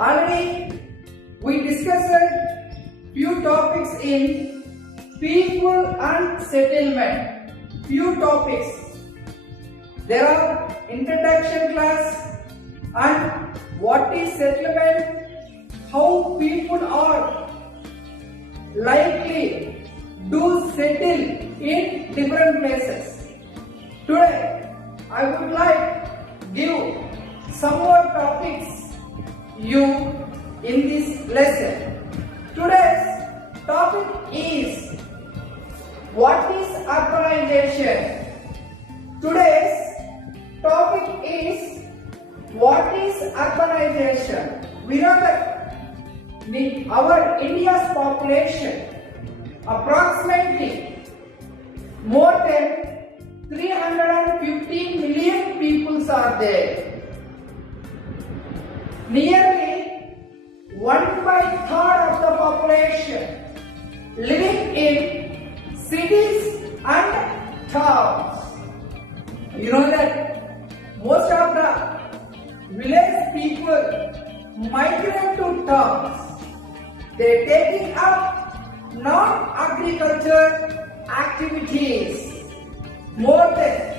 Already we discussed few topics in people and settlement. Few topics. There are introduction class and what is settlement, how people are likely to settle in different places. Today I would like give some more topics you in this lesson. Today's topic is what is urbanization. Today's topic is what is urbanization. We know that our India's population approximately more than 350 million people are there. Nearly 1/3 of the population living in cities and towns. You know that most of the village people migrate to towns. They taking up non-agriculture activities. More than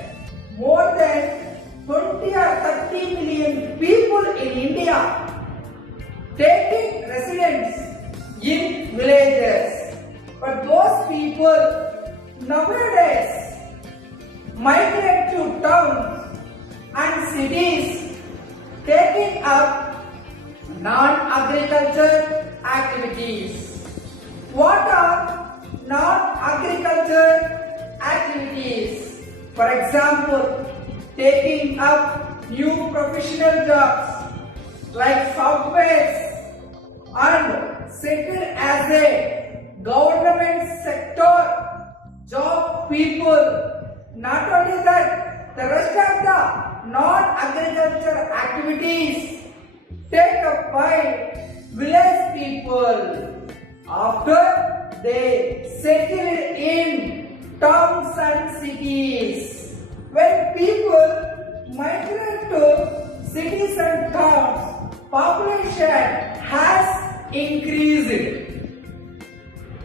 20 or 30 million people in India taking residence in villages. But those people nowadays migrate to towns and cities, taking up non-agriculture activities. What are non-agriculture activities? For example, taking up new professional jobs like softwares and settle as a government sector job people. Not only that, the rest of the non-agriculture activities take up by village people after they settle in towns and cities. When people migrate to cities and towns, population has increased.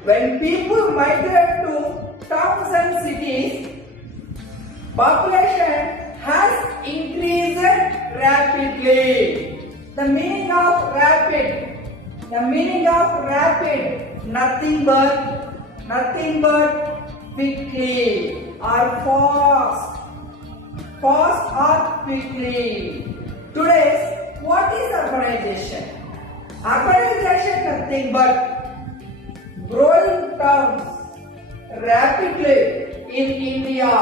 When people migrate to towns and cities, population has increased rapidly. The meaning of rapid, nothing but quickly or fast or quickly. Today's what is urbanization? Urbanization nothing but growing towns rapidly in India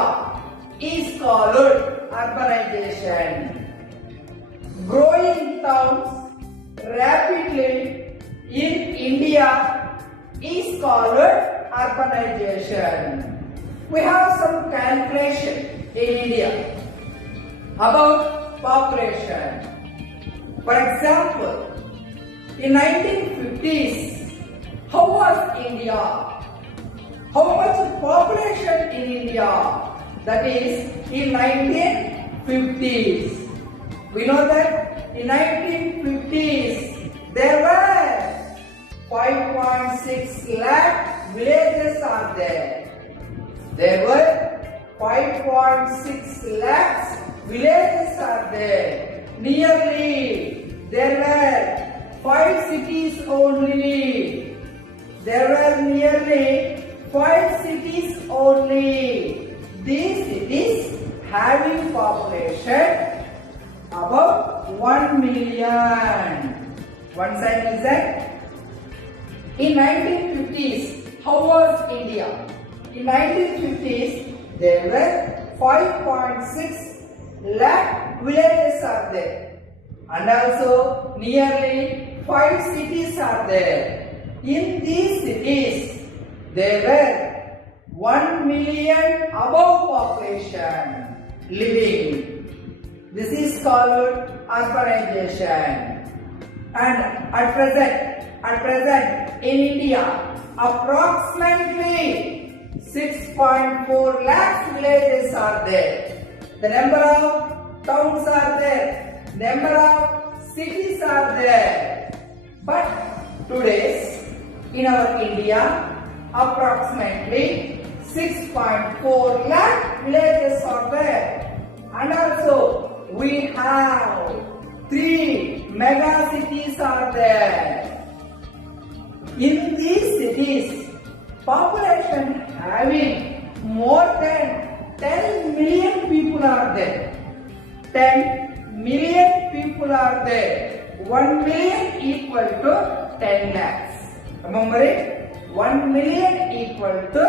is called urbanization. Growing towns rapidly in India is called urbanization. We have some calculation in India about population. For example, in 1950s, how was India? How much population in India? That is in 1950s. We know that in 1950s there were 5.6 lakh villages are there. There were 5.6 lakhs villages are there. Nearly there were 5 cities only. There were nearly 5 cities only. These cities having population about 1 million. One side is that in 1950s, how was India? In 1950s, there were 5.6 lakh villages are there, and also nearly 5 cities are there. In these cities, there were 1 million above population living. This is called urbanization. And at present in India, approximately 6.4 lakhs villages are there. The number of towns are there. Number of cities are there. But today's in our India, approximately 6.4 lakh villages are there, and also we have 3 mega cities are there. In these cities, population having more than 10 million people are there. 10 million people are there. 1 million equal to 10 lakhs. Remember it? 1 million equal to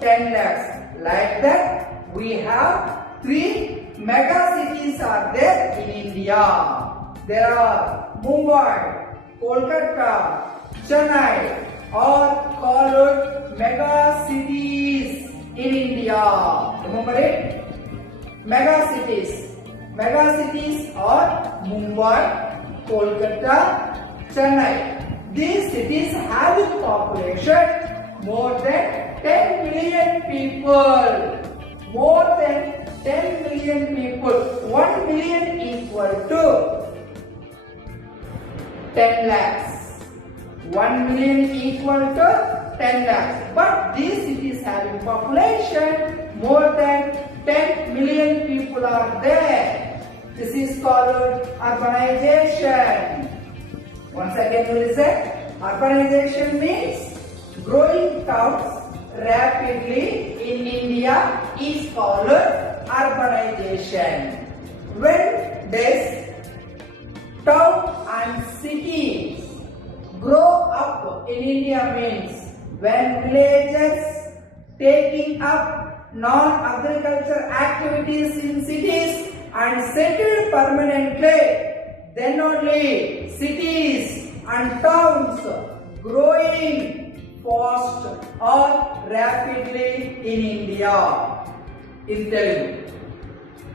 10 lakhs. Like that, we have 3 mega cities are there in India. There are Mumbai, Kolkata, Chennai are called mega cities in India. Remember it? Mega cities. Mega cities are Mumbai, Kolkata, Chennai. These cities have a population more than 10 million people. More than 10 million people. 1 million equal to 10 lakhs. 1 million equal to 10 lakhs. But these cities having population more than 10 million people are there. This is called urbanization. Once again we listen. Urbanization means growing towns rapidly in India is called urbanization. When this town and cities grow up in India means when villages taking up non-agricultural activities in cities and settled permanently, then only cities and towns growing fast or rapidly in India. In Telugu.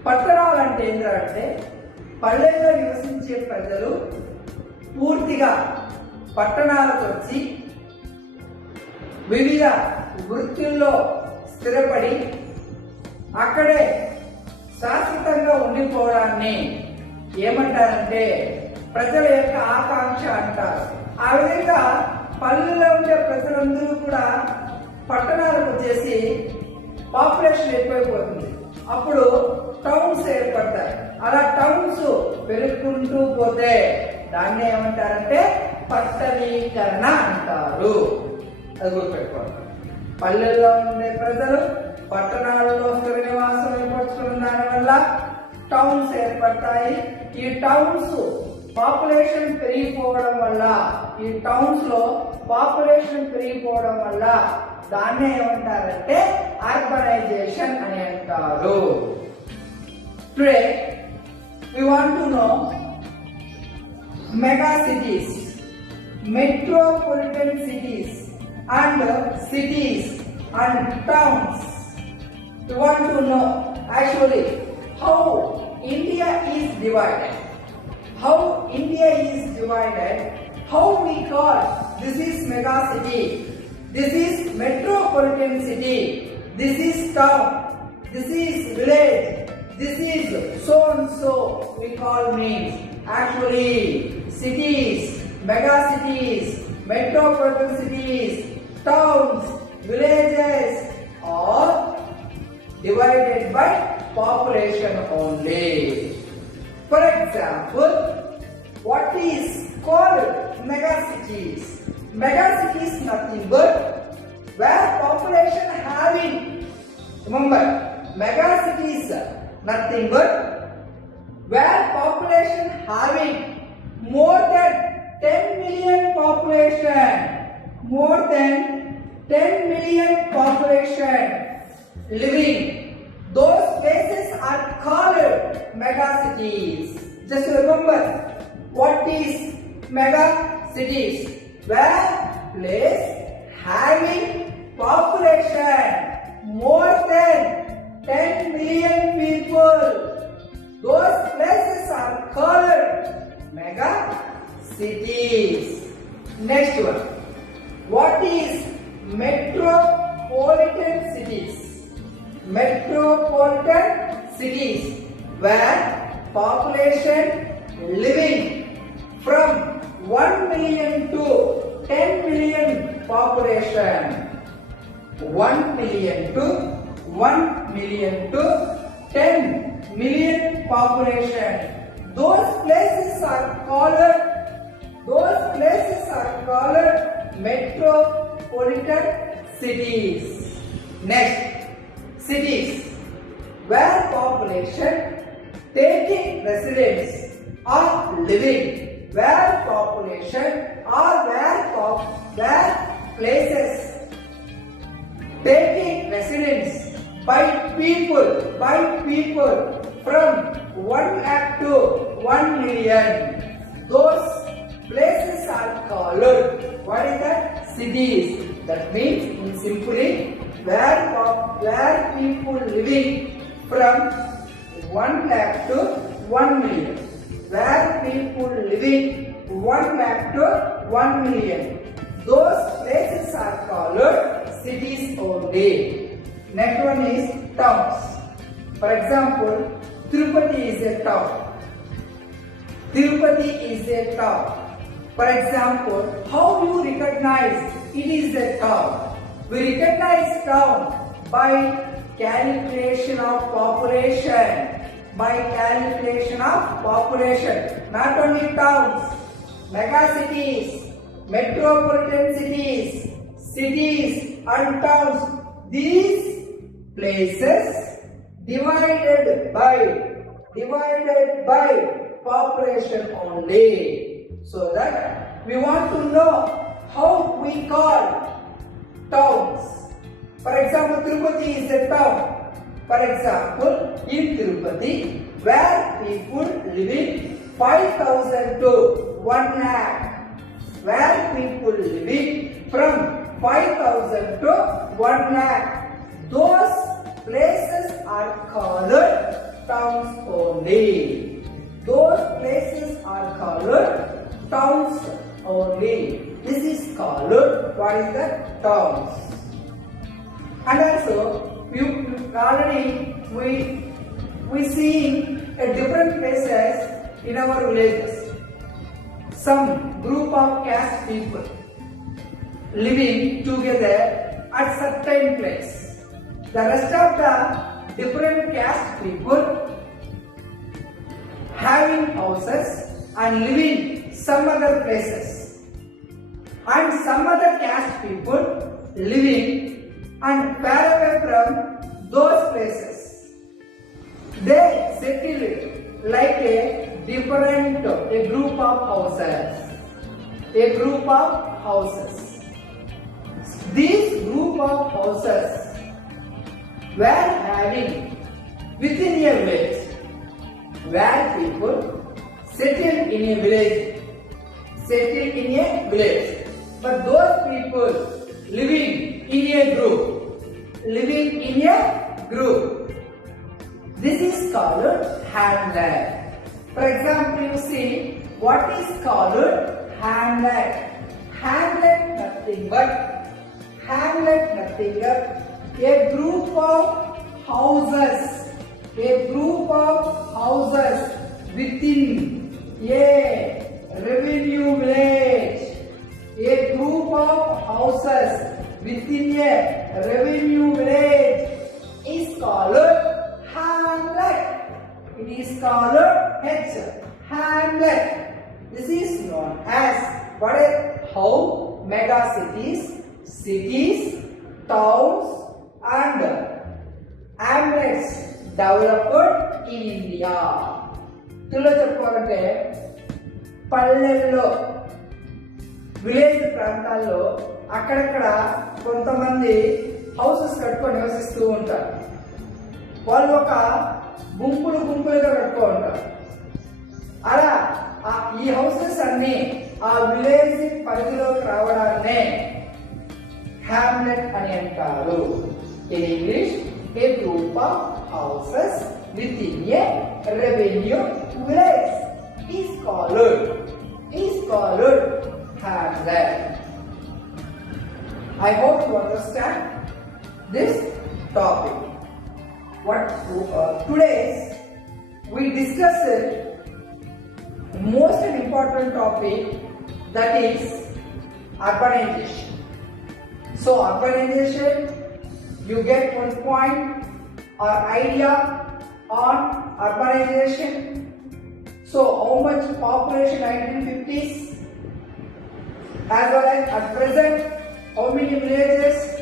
పట్టణాలు అంటే ఏంటంటే పల్లెల్లో నివసించే ప్రజలు పూర్తిగా పట్టణాలకు వచ్చి వివిధ వృత్తుల్లో స్థిరపడి అక్కడే శాశ్వతంగా ఉండిపోవడాన్ని ఏమంటారంటే ప్రజల యొక్క ఆకాంక్ష అంటారు. ఆ విధంగా పల్లెల్లో ఉండే ప్రజలందరూ కూడా పట్టణాలకు వచ్చేసి పాపులేషన్ ఎక్కువైపోతుంది. అప్పుడు టౌన్స్ ఏర్పడతాయి. అలా టౌన్స్ పెరుగుకుంటూ పోతే దాన్ని ఏమంటారంటే పట్టణీకరణ అంటారు. అది గుర్తుపెట్టుకోండి. పల్లెల్లో ఉండే ప్రజలు పట్టణాలలో స్థిర నివాసం ఏర్పరచుకున్న దానివల్ల టౌన్స్ ఏర్పడతాయి. ఈ టౌన్స్ పాపులేషన్ పెరిగిపోవడం వల్ల ఈ టౌన్స్ లో పాపులేషన్ పెరిగిపోవడం వల్ల దాన్నే ఏమంటారంటే అర్బనైజేషన్ అని అంటారు. Today we want to know mega cities, metropolitan cities and cities and towns. We want to know actually how India is divided. How India is divided, how we call this is mega city, this is metropolitan city, this is town, this is village, this is so and so we call names. Actually cities, mega cities, metropolitan cities, towns, villages are divided by population only. For example, what is called mega cities? Mega cities nothing but where population having, remember, mega cities nothing but where population having more than 10 million population, more than 10 million population living. Those places are called mega cities. Just remember what is mega cities. Where place having population more than 10 million people. Those places are called mega cities. Next one. What is metropolitan cities? Metropolitan cities where population living from 1 million to 10 million population. 1 million to 1 million to 10 million population. Those places are called metropolitan cities. Next, cities where population taking residence or living, where population or where places taking residence by people from 1 lakh to 1 million. Those places are called, what is that? Cities. That means simply where people living from 1 lakh to 1 million. Where people living 1 lakh to 1 million. Those places are called cities only. Next one is towns. For example, Tirupati is a town. Tirupati is a town. For example, how you recognize it is a town? We recognize town by calculation of population. Not only towns, megacities, metropolitan cities and towns. These places divided by population only. So that we want to know how we call towns. For example, Tirupati is a town. For example, in Tirupati, where people living 5,000 to 1 lakh, where people living from 5,000 to 1 lakh, those places are called towns only. Those places are called towns only. This is called, what is that? Towns. And also, we see different places in our villages. Some group of caste people living together at certain place. The rest of the different caste people having houses and living some other places, and some other caste people living and far away from those places. They settle like a group of houses. These group of houses were having within a village, where people settle in a village. But those people living in a group, this is called hamlet. For example, you see what is called hamlet. Hamlet nothing but a group of houses within a revenue village. A group of houses within a revenue village is called hamlet. It is called hamlet. This is known as how cities, towns and hamlets developed in India. చెప్పాలంటే పల్లెల్లో village ప్రాంతాల్లో అక్కడక్కడ కొంతమంది houses కట్టుకొని నివసిస్తూ ఉంటారు. వాళ్ళు ఒక గుంపులుగా కట్టుకో ఉంటారు. అలా ఈ హౌసెస్ అన్ని ఆ విలేజ్ పరిధిలోకి రావడాన్నే హ్యామ్లెట్ అని అంటారు. In English A group of houses with in a revenue village is called hamlet. I hope you understand this topic. Today we discussed most important topic, that is urbanization. So urbanization, you get 1 point or idea on urbanization. So how much population 1950s as well as at present how many villages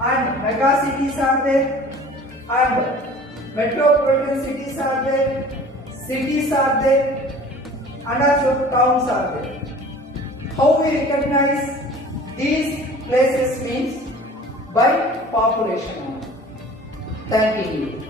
and mega cities are there and metropolitan cities are there, cities are there and also towns are there. How we recognize these places means by population. Thank you.